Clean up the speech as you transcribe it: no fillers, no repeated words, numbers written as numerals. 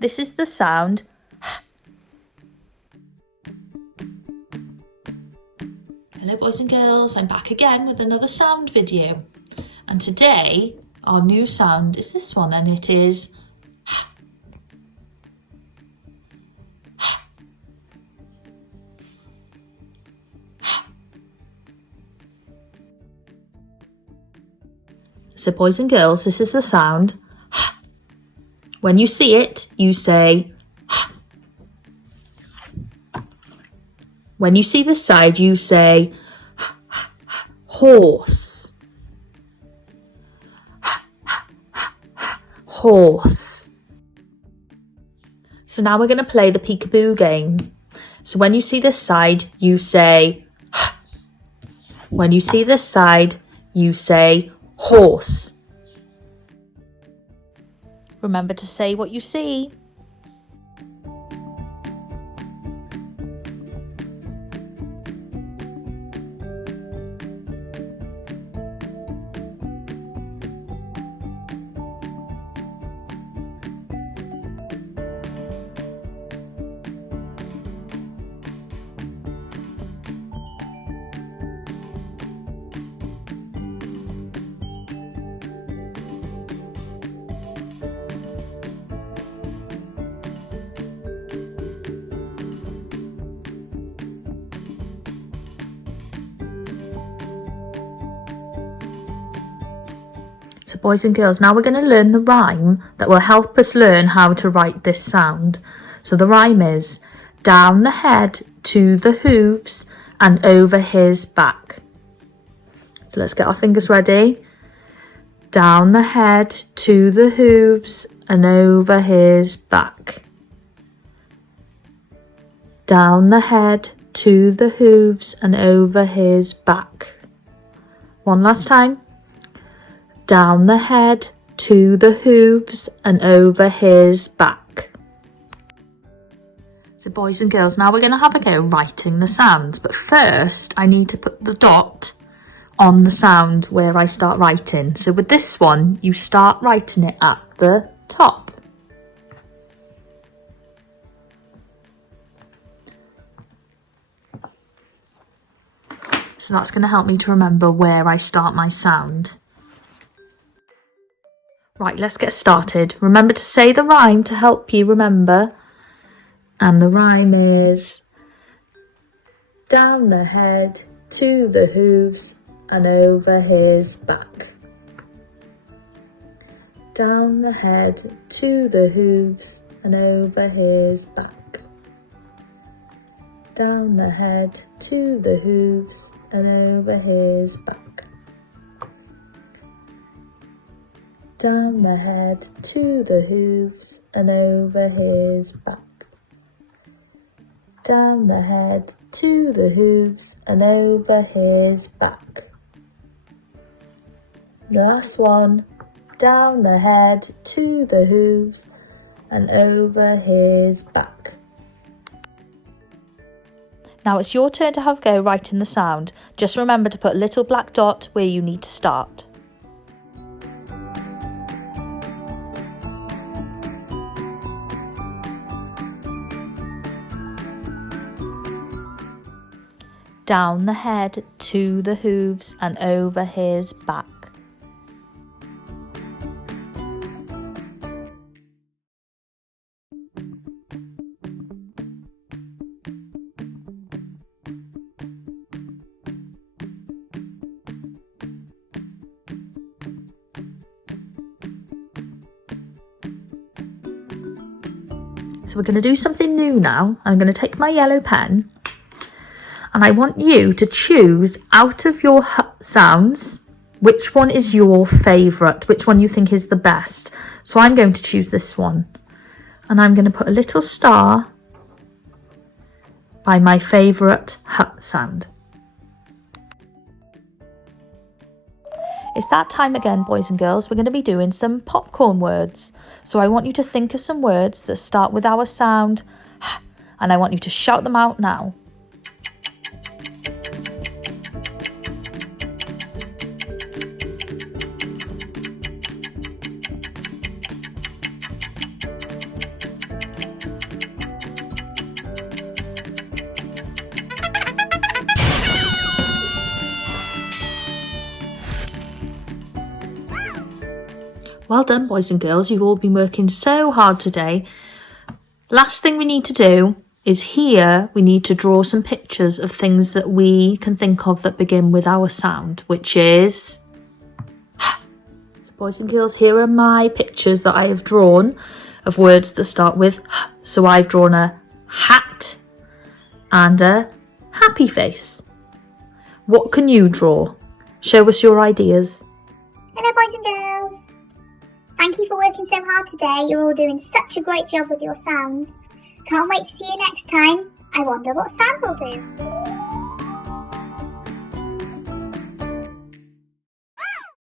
This is the sound. Hello boys and girls, I'm back again with another sound video. And today our new sound is this one, and it is So boys and girls, this is the sound. When you see it, you say When you see this side, you say horse. Horse. So now we're going to play the peekaboo game. So when you see this side, you say When you see this side, you say horse. Remember to say what you see. So boys and girls, now we're going to learn the rhyme that will help us learn how to write this sound. So the rhyme is down the head to the hooves and over his back. So let's get our fingers ready. Down the head to the hooves and over his back. Down the head to the hooves and over his back. One last time. Down the head to the hooves and over his back. So boys and girls, now we're going to have a go writing the sounds. But first, I need to put the dot on the sound where I start writing. So with this one, you start writing it at the top. So that's going to help me to remember where I start my sound. Right, let's get started. Remember to say the rhyme to help you remember. And the rhyme is down the head to the hooves and over his back. Down the head to the hooves and over his back. Down the head to the hooves and over his back. Down the head to the hooves and over his back. Down the head to the hooves and over his back. The last one. Down the head to the hooves and over his back. Now it's your turn to have a go writing the sound. Just remember to put a little black dot where you need to start. Down the head to the hooves and over his back. So we're going to do something new now. I'm going to take my yellow pen. And I want you to choose out of your sounds, which one is your favourite, which one you think is the best. So I'm going to choose this one. And I'm going to put a little star by my favourite sound. It's that time again, boys and girls. We're going to be doing some popcorn words. So I want you to think of some words that start with our sound. And I want you to shout them out now. Well done, boys and girls. You've all been working so hard today. Last thing we need to do is here we need to draw some pictures of things that we can think of that begin with our sound, which is... So boys and girls, here are my pictures that I have drawn of words that start with h. So I've drawn a hat and a happy face. What can you draw? Show us your ideas. Hello boys and girls. Thank you for working so hard today. You're all doing such a great job with your sounds. Can't wait to see you next time. I wonder what Sam will do.